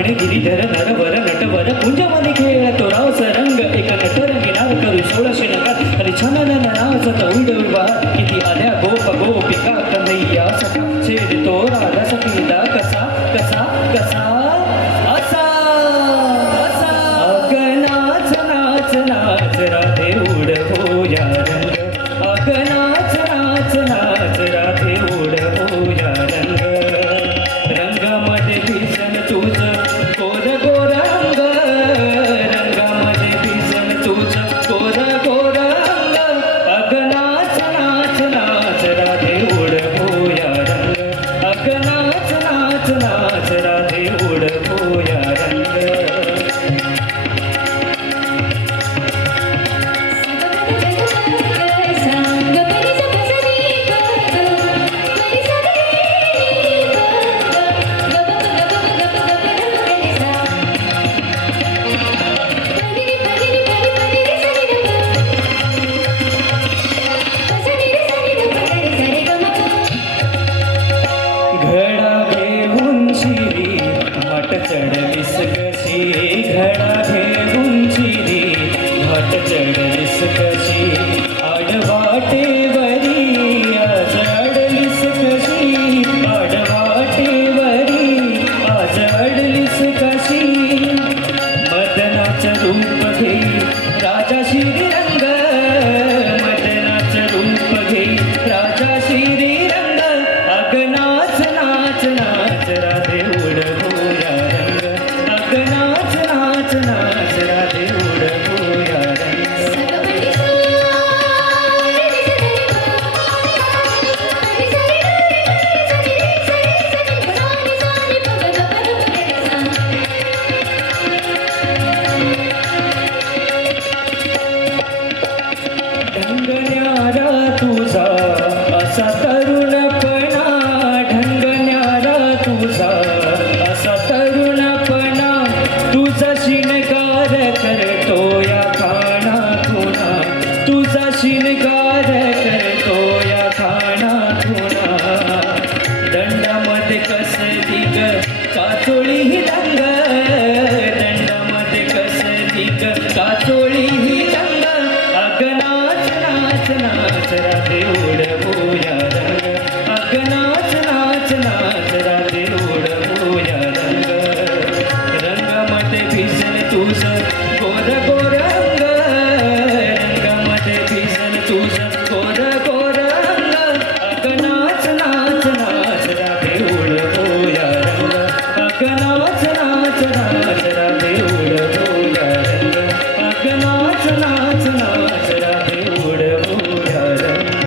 म्हणे गिरीधर नरवर नटवर कुंजमध्ये खेळतो रास रंग एक नटरंगिनार करू 16 नकार अरे छान नाचत उडवा किती आल्या गोप गोपिका कन्हैया सखा छेडतो राधा सखीला कसा कसा कसा असा असा अग नाच नाच नाच राधे उडवो या रंग अग नाच नाच नाच राधे उडवो या रंग रंगामध्ये भीषण तुझ गोर गोर अंग रंगामध्ये भीषण तुझ गोर गोर अंग अग नाच नाच नाच राधे उडवो या रंग अग नाच नाच नाच राधे उडवो या रंग घडा घेऊन शिरी घाट चढलीस कशी घडा घेऊन शिरी घाट चढलीस कशी आडवाटेवरी आज अडलीस कशी आडवाटेवरी आज अडलीस कशी मदनाचं रूप घे राजा श्रीरंग मदनाचं रूप घे राजा श्रीरंग अग नाच नाच नाच राधे उडवो या रंग अग नाच नाच नाच